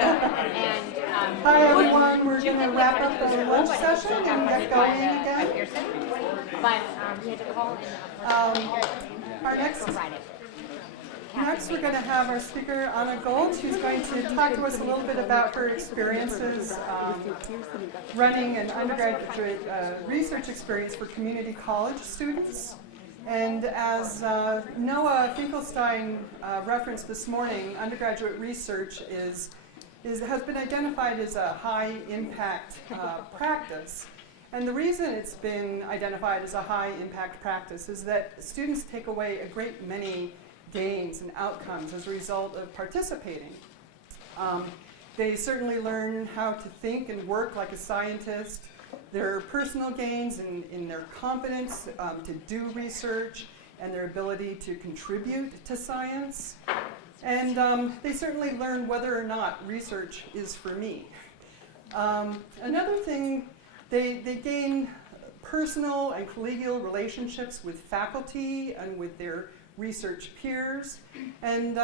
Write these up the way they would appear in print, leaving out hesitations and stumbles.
Hi everyone, we're going to wrap up the lunch session and get going again. Next we're going to have our speaker Anna Gold. She's going to talk to us a little bit about her experiences running an undergraduate research experience for community college students. And as Noah Finkelstein referenced this morning, undergraduate research has been identified as a high-impact practice. And the reason it's been identified as a high-impact practice is that students take away a great many gains and outcomes as a result of participating. They certainly learn how to think and work like a scientist. There are personal gains in their confidence to do research and their ability to contribute to science. And they certainly learn whether or not research is for me. Another thing, they gain personal and collegial relationships with faculty and with their research peers. And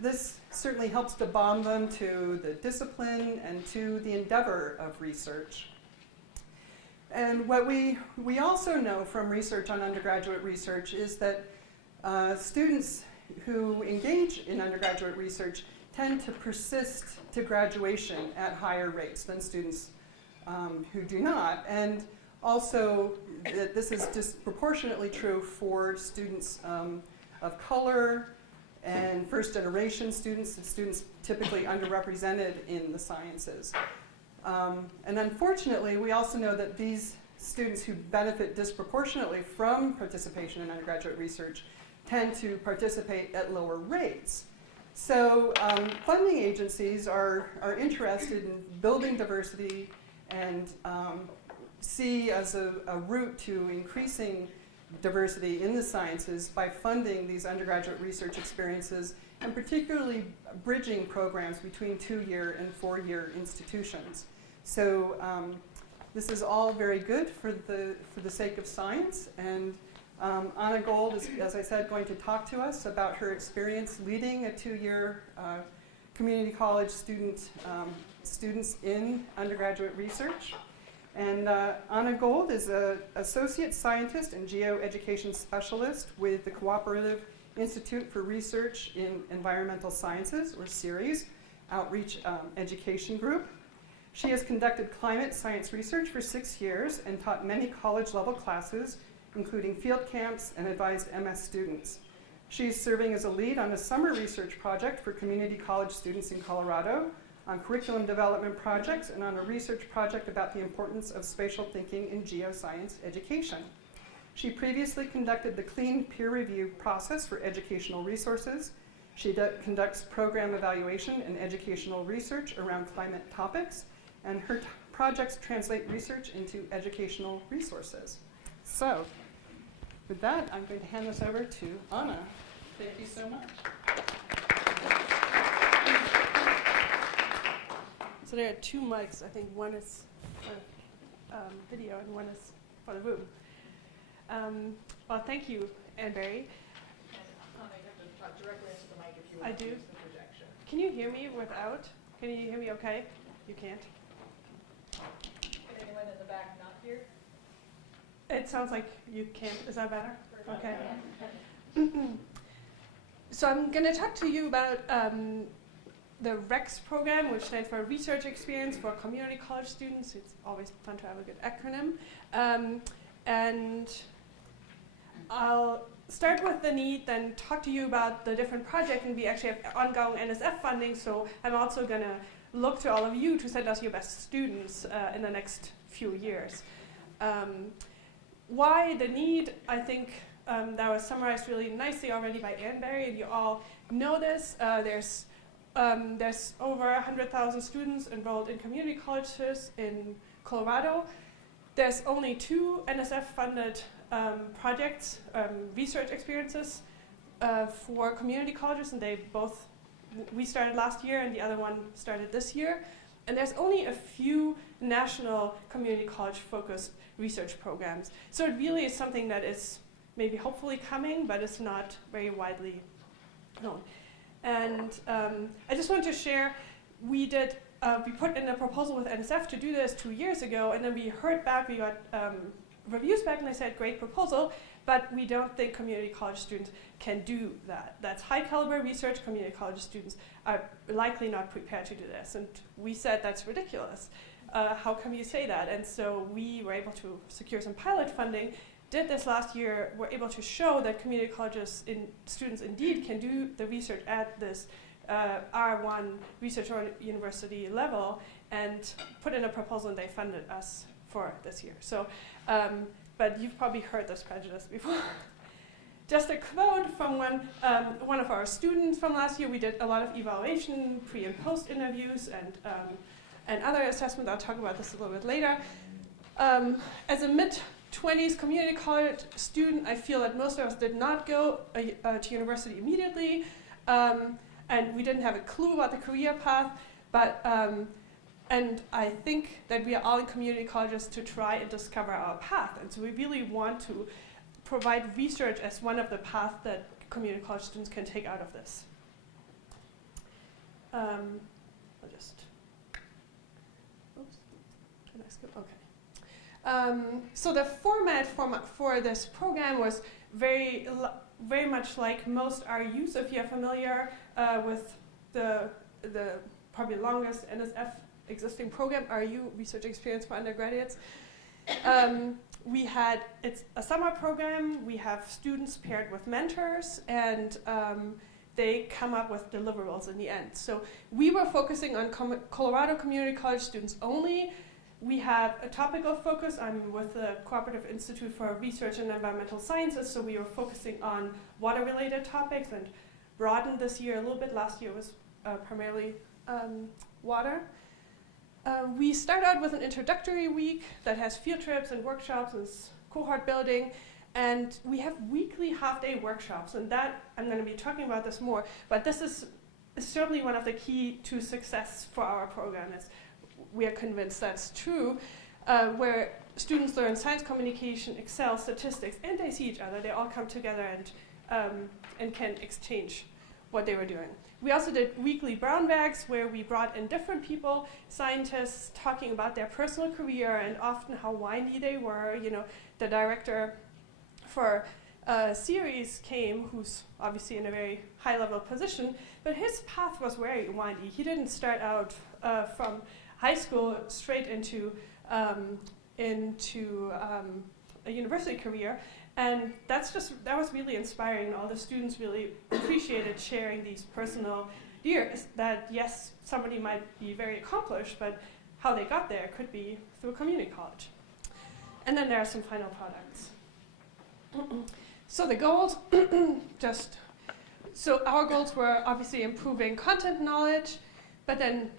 this certainly helps to bond them to the discipline and to the endeavor of research. And what we also know from research on undergraduate research is that students who engage in undergraduate research tend to persist to graduation at higher rates than students who do not. And also, this is disproportionately true for students of color and first-generation students typically underrepresented in the sciences. And unfortunately, we also know that these students who benefit disproportionately from participation in undergraduate research tend to participate at lower rates. So funding agencies are interested in building diversity and see as a route to increasing diversity in the sciences by funding these undergraduate research experiences and particularly bridging programs between 2-year and 4-year institutions. So this is all very good for the sake of science, and Anna Gold is, as I said, going to talk to us about her experience leading a 2-year community college students in undergraduate research. And Anna Gold is an associate scientist and geoeducation specialist with the Cooperative Institute for Research in Environmental Sciences, or CERES, Outreach Education Group. She has conducted climate science research for 6 years and taught many college-level classes, including field camps, and advised MS students. She's serving as a lead on a summer research project for community college students in Colorado, on curriculum development projects, and on a research project about the importance of spatial thinking in geoscience education. She previously conducted the clean peer review process for educational resources. She conducts program evaluation and educational research around climate topics, and her projects translate research into educational resources. So, with that, I'm going to hand this over to Anna. Thank you so much. So there are 2 mics. I think one is for video and one is for the room. Well, thank you, Anne Barry. You have to talk directly into the mic if you want to use the projection. Can you hear me without? Can you hear me okay? You can't? Can anyone in the back not hear? It sounds like you can't. Is that better? Okay. So I'm going to talk to you about the REX program, which stands for Research Experience for Community College Students. It's always fun to have a good acronym. And I'll start with the need, then talk to you about the different projects, and we actually have ongoing NSF funding, so I'm also going to look to all of you to send us your best students in the next few years. Why the need? I think that was summarized really nicely already by Anne Barry, and you all know this. There's over 100,000 students enrolled in community colleges in Colorado. There's only 2 NSF-funded projects, research experiences for community colleges, and we started last year and the other one started this year. And there's only a few national community college-focused research programs. So it really is something that is maybe hopefully coming, but it's not very widely known. And I just want to share we put in a proposal with NSF to do this 2 years ago, and then we heard back, we got reviews back, and they said, great proposal, but we don't think community college students can do that. That's high caliber research. Community college students are likely not prepared to do this. And we said, that's ridiculous. How come you say that? And so we were able to secure some pilot funding, did this last year, were able to show that community colleges students indeed can do the research at this R1 research or university level, and put in a proposal, and they funded us for this year. So, but you've probably heard this prejudice before. Just a quote from one of our students from last year. We did a lot of evaluation, pre and post interviews, and other assessment. I'll talk about this a little bit later. As a mid-20s community college student, I feel that most of us did not go to university immediately, and we didn't have a clue about the career path, but and I think that we are all in community colleges to try and discover our path. And so we really want to provide research as one of the paths that community college students can take out of this. I'll just, oops, can I skip? Okay. So the format for this program was very much like most RUs, if you're familiar with the probably longest NSF existing program, RU, Research Experience for Undergraduates. It's a summer program. We have students paired with mentors, and they come up with deliverables in the end. So we were focusing on Colorado community college students only. We have a topical focus. I'm with the Cooperative Institute for Research in Environmental Sciences, so we were focusing on water-related topics and broadened this year a little bit. Last year was primarily water. We start out with an introductory week that has field trips and workshops and cohort building, and we have weekly half-day workshops, and that, I'm going to be talking about this more, but this is certainly one of the key to success for our program. We are convinced that's true, where students learn science communication, Excel, statistics, and they see each other. They all come together and can exchange what they were doing. We also did weekly brown bags, where we brought in different people, scientists, talking about their personal career and often how windy they were. You know, the director for a series came, who's obviously in a very high-level position, but his path was very windy. He didn't start out from high school straight into a university career. And that was really inspiring. All the students really appreciated sharing these personal years that, yes, somebody might be very accomplished, but how they got there could be through community college. And then there are some final products. So the goals, so our goals were obviously improving content knowledge, but then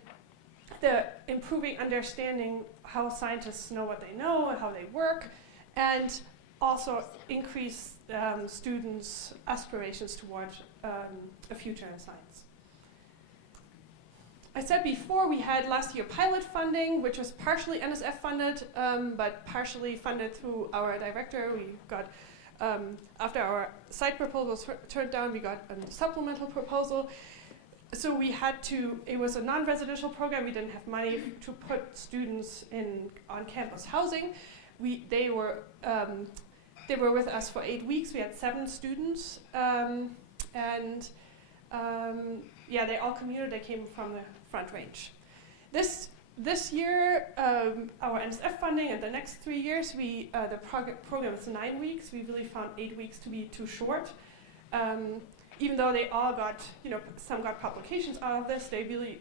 the improving understanding how scientists know what they know and how they work, and also increase students' aspirations towards a future in science. I said before we had last year pilot funding, which was partially NSF funded, but partially funded through our director. We got, after our site proposal was turned down, we got a supplemental proposal. So we had to, it was a non-residential program. We didn't have money to put students in on-campus housing. They were with us for 8 weeks. We had 7 students, yeah, they all commuted. They came from the Front Range. This year, our NSF funding, and the next 3 years, the program is 9 weeks. We really found 8 weeks to be too short. Even though they all got, some got publications out of this, they really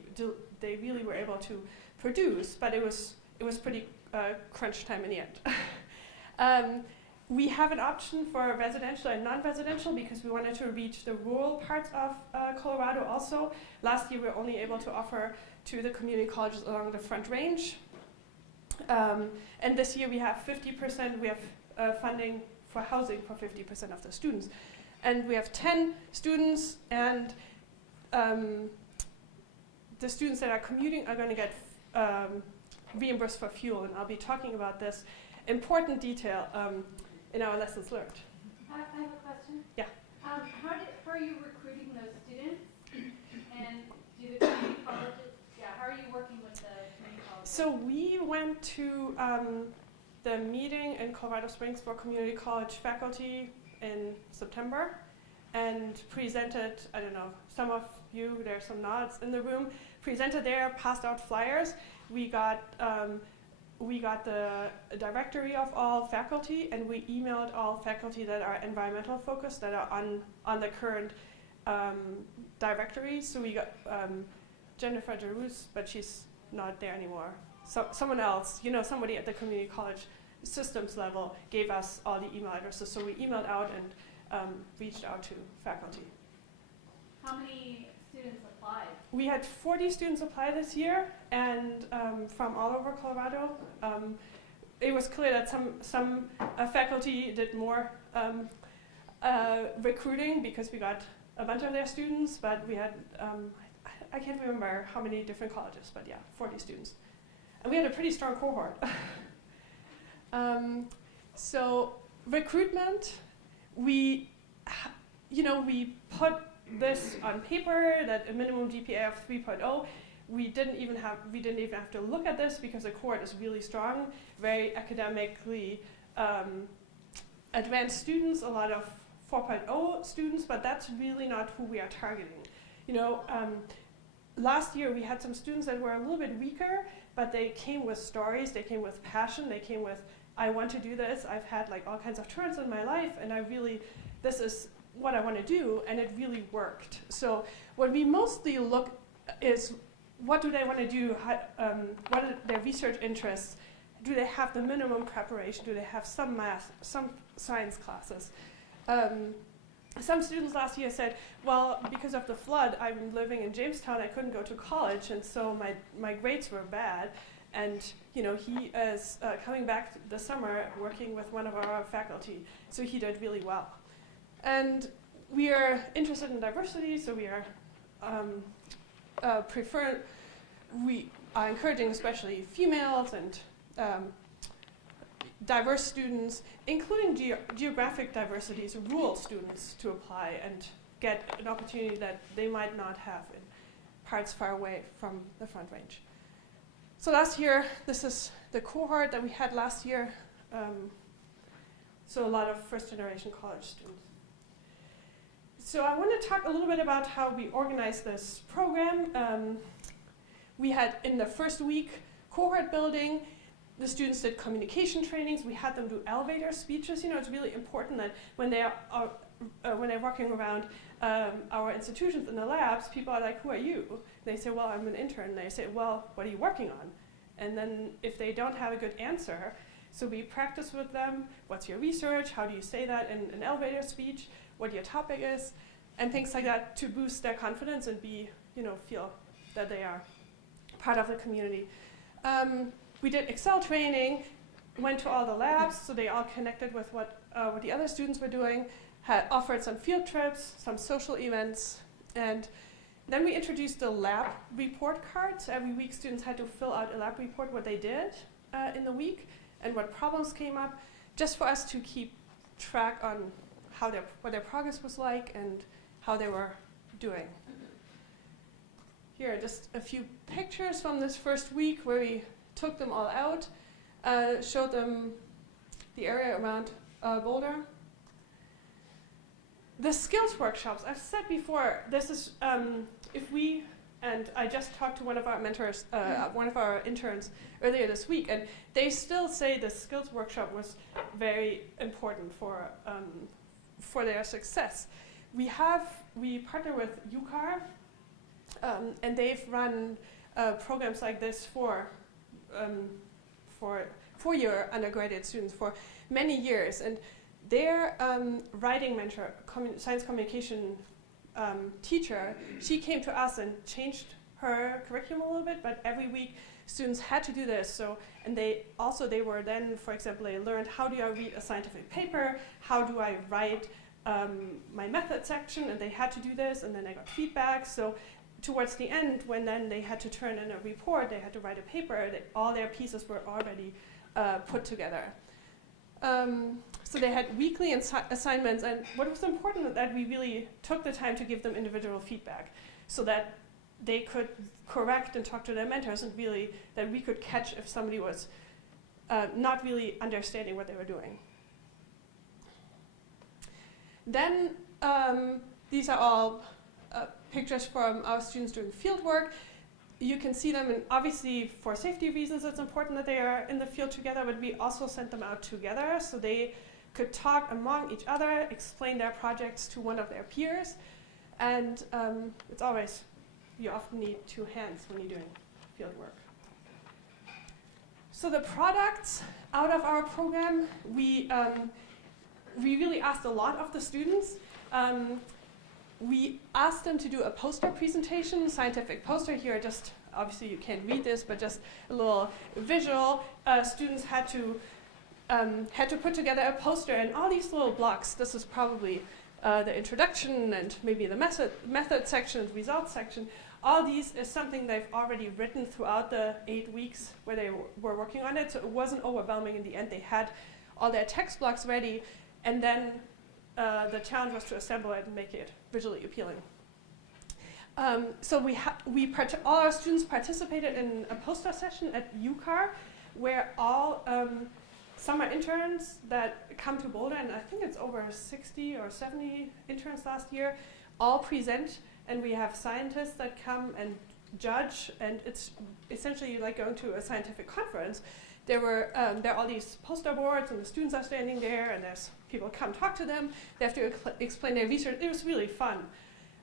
were able to produce, but it was pretty crunch time in the end. We have an option for residential and non-residential because we wanted to reach the rural parts of Colorado also. Last year we were only able to offer to the community colleges along the Front Range. And this year we have 50%, we have funding for housing for 50% of the students. And we have 10 students, and the students that are commuting are going to get reimbursed for fuel, and I'll be talking about this important detail in our lessons learned. I have a question. Yeah. How are you recruiting those students? And do the community colleges, So we went to the meeting in Colorado Springs for community college faculty in September and presented, I don't know, some of you, there's some nods in the room, presented there, passed out flyers. We got the directory of all faculty, and we emailed all faculty that are environmental focused, that are on the current directory. So we got Jennifer Jerus, but she's not there anymore. So someone else, somebody at the community college systems level gave us all the email addresses. So we emailed out and reached out to faculty. How many students applied? We had 40 students apply this year, and from all over Colorado. It was clear that some faculty did more recruiting because we got a bunch of their students, but we had, I can't remember how many different colleges, but yeah, 40 students. And we had a pretty strong cohort. So recruitment, we put this on paper that a minimum GPA of 3.0. We didn't even have to look at this because the cohort is really strong, very academically advanced students, a lot of 4.0 students, but that's really not who we are targeting. Last year we had some students that were a little bit weaker, but they came with stories, they came with passion, they came with, I want to do this, I've had like all kinds of turns in my life, and this is what I want to do, and it really worked. So what we mostly look is, what do they want to do? What are their research interests? Do they have the minimum preparation? Do they have some math, some science classes? Some students last year said, well, because of the flood, I'm living in Jamestown, I couldn't go to college, and so my grades were bad. And he is coming back this summer working with one of our faculty, so he did really well. And we are interested in diversity, so we are we are encouraging especially females and diverse students, including geographic diversity, so rural students, to apply and get an opportunity that they might not have in parts far away from the Front Range. So last year, this is the cohort that we had last year. So a lot of first-generation college students. So I want to talk a little bit about how we organized this program. We had, in the first week, cohort building. The students did communication trainings. We had them do elevator speeches. It's really important that when they're walking around our institutions in the labs, people are like, who are you? They say, well, I'm an intern. They say, well, what are you working on? And then if they don't have a good answer, so we practice with them. What's your research? How do you say that in an elevator speech? What your topic is? And things like that to boost their confidence and feel that they are part of the community. We did Excel training, went to all the labs, so they all connected with what the other students were doing, had offered some field trips, some social events, and then we introduced the lab report cards. Every week students had to fill out a lab report, what they did in the week, and what problems came up, just for us to keep track on what their progress was like and how they were doing. Here are just a few pictures from this first week where we took them all out, showed them the area around Boulder. The skills workshops, I've said before, this is, and I just talked to one of our mentors, one of our interns earlier this week, and they still say the skills workshop was very important for their success. We partner with UCAR, and they've run programs like this for four-year undergraduate students for many years, and their writing mentor, science communication teacher, she came to us and changed her curriculum a little bit, but every week students had to do this. So, and they were then, for example, they learned how do I read a scientific paper, how do I write my method section, and they had to do this, and then they got feedback. So towards the end, when then they had to turn in a report, they had to write a paper, all their pieces were already put together. So they had weekly assignments, and what was important was that we really took the time to give them individual feedback, so that they could correct and talk to their mentors, and really that we could catch if somebody was not really understanding what they were doing. Then these are all pictures from our students doing field work. You can see them, and obviously for safety reasons it's important that they are in the field together, but we also sent them out together so they could talk among each other, explain their projects to one of their peers, and it's always, you often need two hands when you're doing field work. So the products out of our program, we really asked a lot of the students. We asked them to do a poster presentation, scientific poster here, just, obviously you can't read this, but just a little visual. Students had to put together a poster, and all these little blocks, this is probably the introduction and maybe the method section and results section. All these is something they've already written throughout the 8 weeks where they were working on it, so it wasn't overwhelming in the end. They had all their text blocks ready, and then the challenge was to assemble it and make it visually appealing. So all our students participated in a poster session at UCAR, where all summer interns that come to Boulder, and I think it's over 60 or 70 interns last year, all present, and we have scientists that come and judge, and it's essentially like going to a scientific conference. There are all these poster boards, and the students are standing there, and there's people come talk to them. They have to explain their research. It was really fun.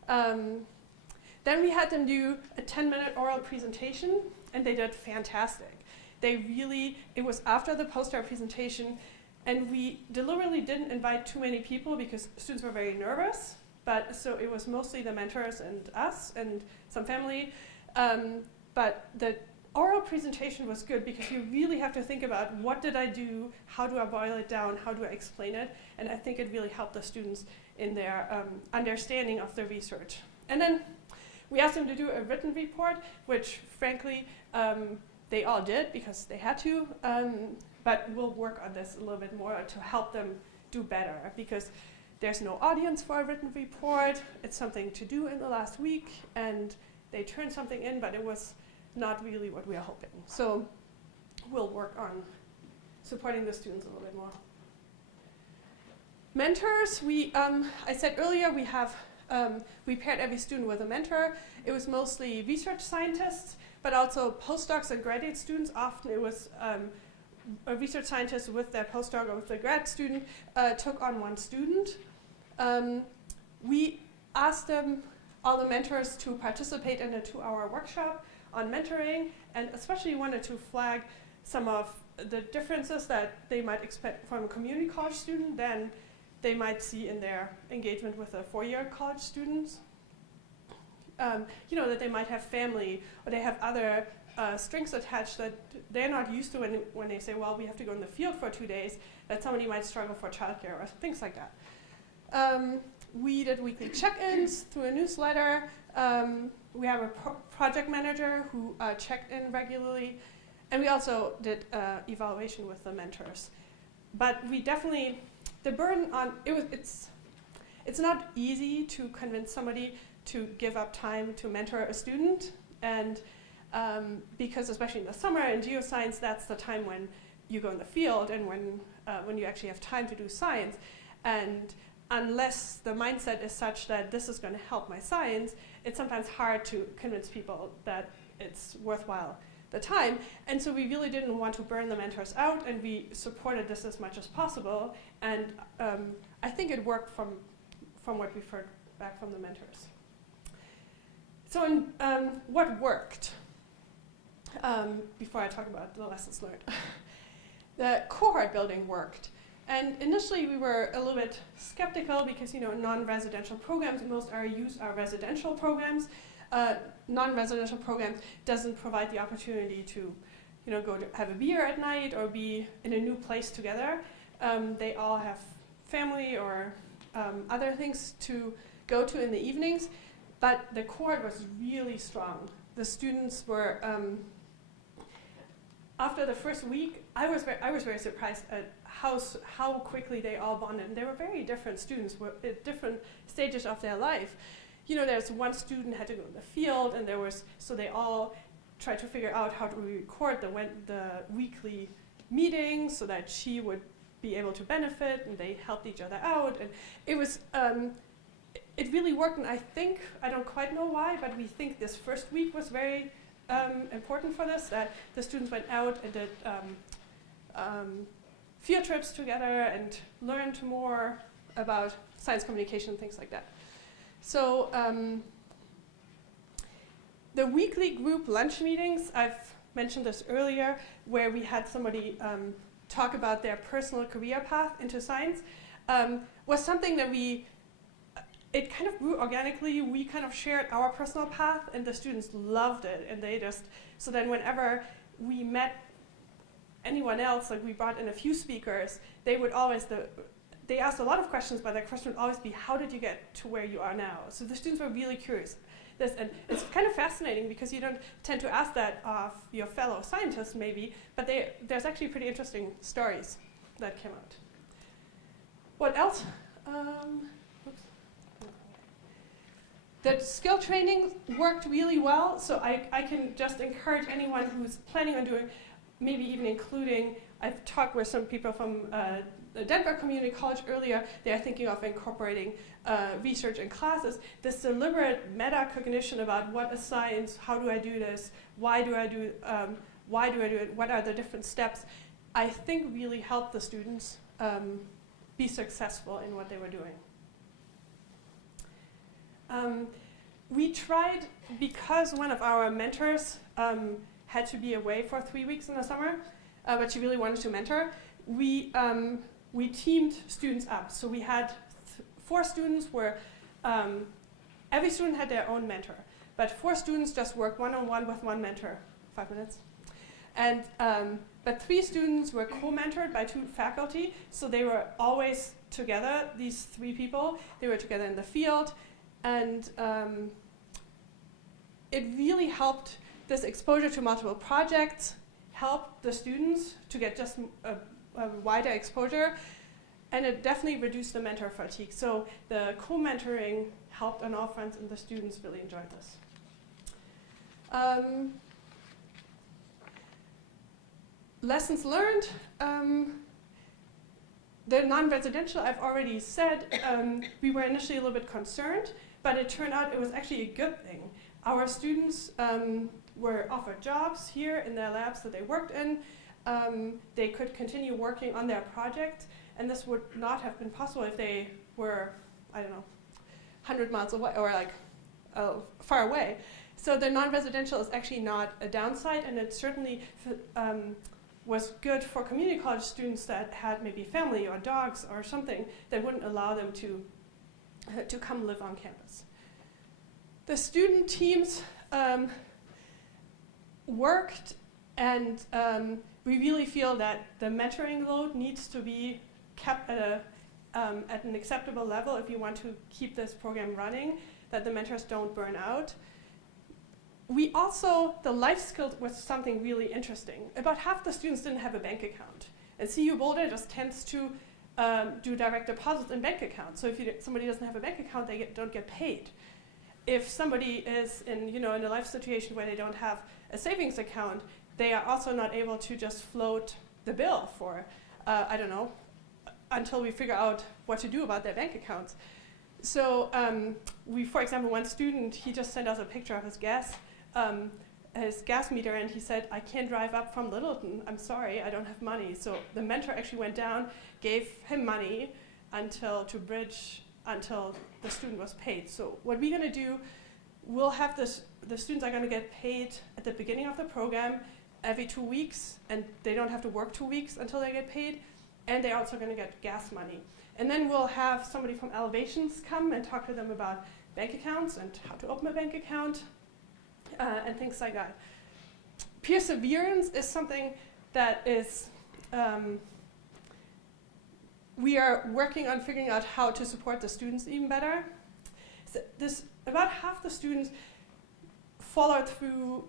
Then we had them do a 10-minute oral presentation, and they did fantastic. It was after the poster presentation, and we deliberately didn't invite too many people because students were very nervous, but so it was mostly the mentors and us and some family. But the oral presentation was good because you really have to think about what did I do, how do I boil it down, how do I explain it, and I think it really helped the students in their understanding of the research. And then we asked them to do a written report, which frankly they all did because they had to, but we'll work on this a little bit more to help them do better, because there's no audience for a written report. It's something to do in the last week, and they turned something in, but it was not really what we are hoping. So we'll work on supporting the students a little bit more. Mentors, I said earlier, we paired every student with a mentor. It was mostly research scientists, but also postdocs and graduate students. Often it was a research scientist with their postdoc or with the grad student took on one student. We asked them, all the mentors, to participate in a 2-hour workshop on mentoring, and especially wanted to flag some of the differences that they might expect from a community college student than they might see in their engagement with a 4-year college students. That they might have family, or they have other strings attached that they're not used to when they say, well, we have to go in the field for 2 days, that somebody might struggle for childcare or things like that. We did weekly check-ins through a newsletter. We have a project manager who checked in regularly, and we also did evaluation with the mentors. But we definitely, the burden on, it's not easy to convince somebody to give up time to mentor a student, and because especially in the summer in geoscience, that's the time when you go in the field and when you actually have time to do science. And unless the mindset is such that this is going to help my science, it's sometimes hard to convince people that it's worthwhile the time. And so we really didn't want to burn the mentors out, and we supported this as much as possible. And I think it worked from what we've heard back from the mentors. So what worked? Before I talk about the lessons learned. The cohort building worked. And initially we were a little bit skeptical because, non-residential programs, most RUs are residential programs. Non-residential programs doesn't provide the opportunity to, go to have a beer at night or be in a new place together. They all have family or other things to go to in the evenings, but the cohort was really strong. The students were, after the first week, I was very surprised at how quickly they all bonded. And they were very different students at different stages of their life. there's one student had to go in the field, and so they all tried to figure out how to record the weekly meetings so that she would be able to benefit, and they helped each other out, and it was it really worked. And I don't quite know why, but we think this first week was very important for this, that the students went out and did field trips together and learned more about science communication and things like that. So the weekly group lunch meetings, I've mentioned this earlier, where we had somebody talk about their personal career path into science, was something that it kind of grew organically. We kind of shared our personal path, and the students loved it. And so then whenever we met anyone else, like we brought in a few speakers, they asked a lot of questions, but their question would always be, how did you get to where you are now? So the students were really curious. And it's kind of fascinating because you don't tend to ask that of your fellow scientists maybe, but there's actually pretty interesting stories that came out. What else? Oops. The skill training worked really well, so I can just encourage anyone who's planning on doing, maybe even including, I've talked with some people from the Denver Community College earlier. They're thinking of incorporating research in classes. This deliberate metacognition about what is science, how do I do this, why do I do it, what are the different steps, I think really helped the students be successful in what they were doing. We tried, because one of our mentors had to be away for 3 weeks in the summer, but she really wanted to mentor, we teamed students up. So we had 4 students where every student had their own mentor, but 4 students just worked one-on-one with one mentor. 5 minutes. And but 3 students were co-mentored by 2 faculty, so they were always together, these 3 people. They were together in the field, and it really helped. This exposure to multiple projects helped the students to get just a wider exposure, and it definitely reduced the mentor fatigue. So the co-mentoring helped on all fronts, and the students really enjoyed this. Lessons learned. The non-residential, I've already said, we were initially a little bit concerned, but it turned out it was actually a good thing. Our students were offered jobs here in their labs that they worked in. They could continue working on their project, and this would not have been possible if they were, 100 miles away or far away. So the non-residential is actually not a downside, and it certainly was good for community college students that had maybe family or dogs or something that wouldn't allow them to come live on campus. The student teams worked, and we really feel that the mentoring load needs to be kept at an acceptable level if you want to keep this program running, that the mentors don't burn out. We also, the life skills was something really interesting. About half the students didn't have a bank account. And CU Boulder just tends to do direct deposits in bank accounts. So if somebody doesn't have a bank account, they don't get paid. If somebody is in a life situation where they don't have a savings account, they are also not able to just float the bill for, until we figure out what to do about their bank accounts. So for example, one student, he just sent us a picture of his gas meter, and he said, I can't drive up from Littleton. I'm sorry, I don't have money. So the mentor actually went down, gave him money until the student was paid. So what we're going to do, we'll have the students are going to get paid at the beginning of the program every 2 weeks, and they don't have to work 2 weeks until they get paid, and they're also going to get gas money. And then we'll have somebody from Elevations come and talk to them about bank accounts and how to open a bank account and things like that. Perseverance is something that is, we are working on figuring out how to support the students even better. So about half the students followed through,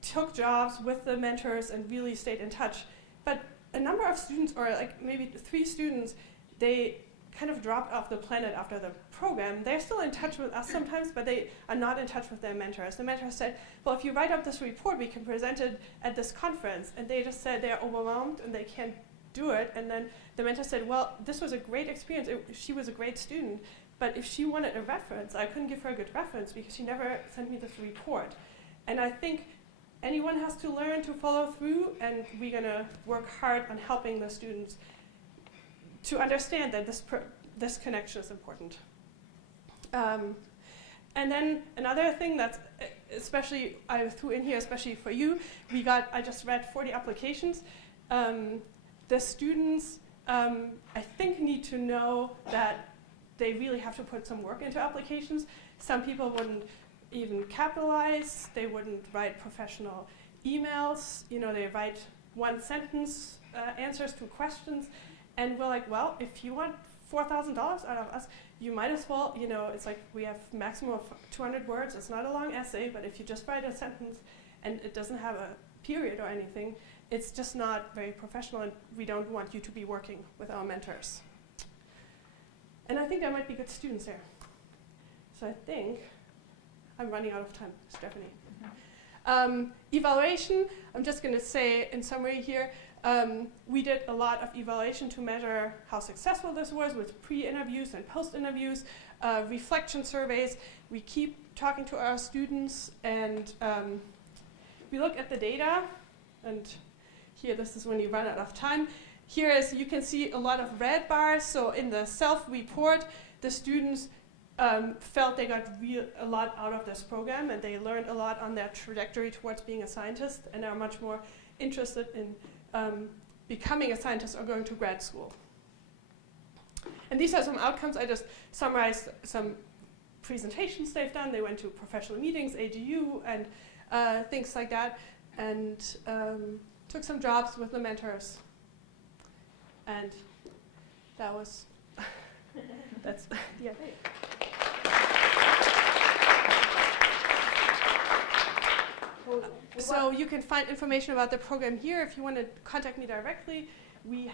took jobs with the mentors, and really stayed in touch. But a number of students, or maybe 3 students, they kind of dropped off the planet after the program. They're still in touch with us sometimes, but they are not in touch with their mentors. The mentor said, well, if you write up this report, we can present it at this conference. And they just said they're overwhelmed and they can't do it. And then the mentor said, well, this was a great experience. She was a great student. But if she wanted a reference, I couldn't give her a good reference because she never sent me this report. And I think anyone has to learn to follow through, and we're going to work hard on helping the students to understand that this connection is important. And then another thing that's especially, I threw in here, especially for you, I just read 40 applications. The students, I think, need to know that they really have to put some work into applications. Some people wouldn't even capitalize, they wouldn't write professional emails, they write one sentence answers to questions, and we're like, well, if you want $4,000 out of us, you might as well, it's like we have maximum of 200 words, it's not a long essay, but if you just write a sentence and it doesn't have a period or anything, it's just not very professional, and we don't want you to be working with our mentors. And I think there might be good students there. So I think I'm running out of time, Stephanie. Evaluation, I'm just going to say in summary here, we did a lot of evaluation to measure how successful this was with pre-interviews and post-interviews, reflection surveys. We keep talking to our students, and we look at the data. And here, this is when you run out of time. Here is, you can see a lot of red bars. So in the self-report, the students felt they got a lot out of this program, and they learned a lot on their trajectory towards being a scientist, and are much more interested in becoming a scientist or going to grad school. And these are some outcomes. I just summarized some presentations they've done. They went to professional meetings, AGU, and things like that, and took some jobs with the mentors. And that was, that's, yeah. So you can find information about the program here. If you want to contact me directly, we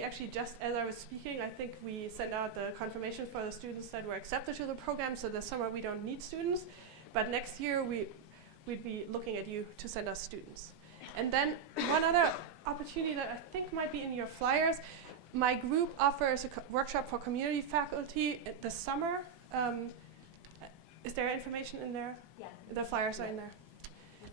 actually, just as I was speaking, I think we sent out the confirmation for the students that were accepted to the program. So this summer we don't need students, but next year we'd be looking at you to send us students. And then one other opportunity that I think might be in your flyers, my group offers a workshop for community faculty this summer. Is there information in there? Yeah. The flyers are in there.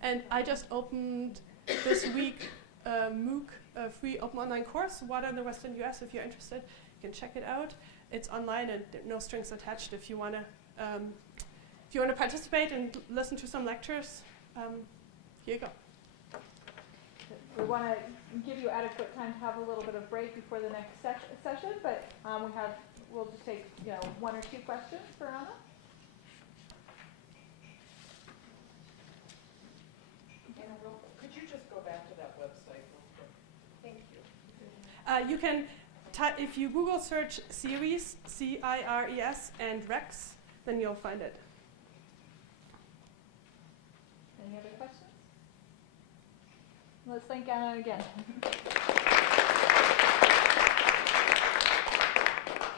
And I just opened this week MOOC, a free open online course, Water in the Western US. If you're interested, you can check it out. It's online and no strings attached. If you want to participate and listen to some lectures, here you go. We want to give you adequate time to have a little bit of break before the next session, but we'll just take one or two questions for Anna. Could you just go back to that website real quick? Thank you. You can, if you Google search CIRES, C-I-R-E-S, and Rex, then you'll find it. Any other questions? Let's thank Anna again.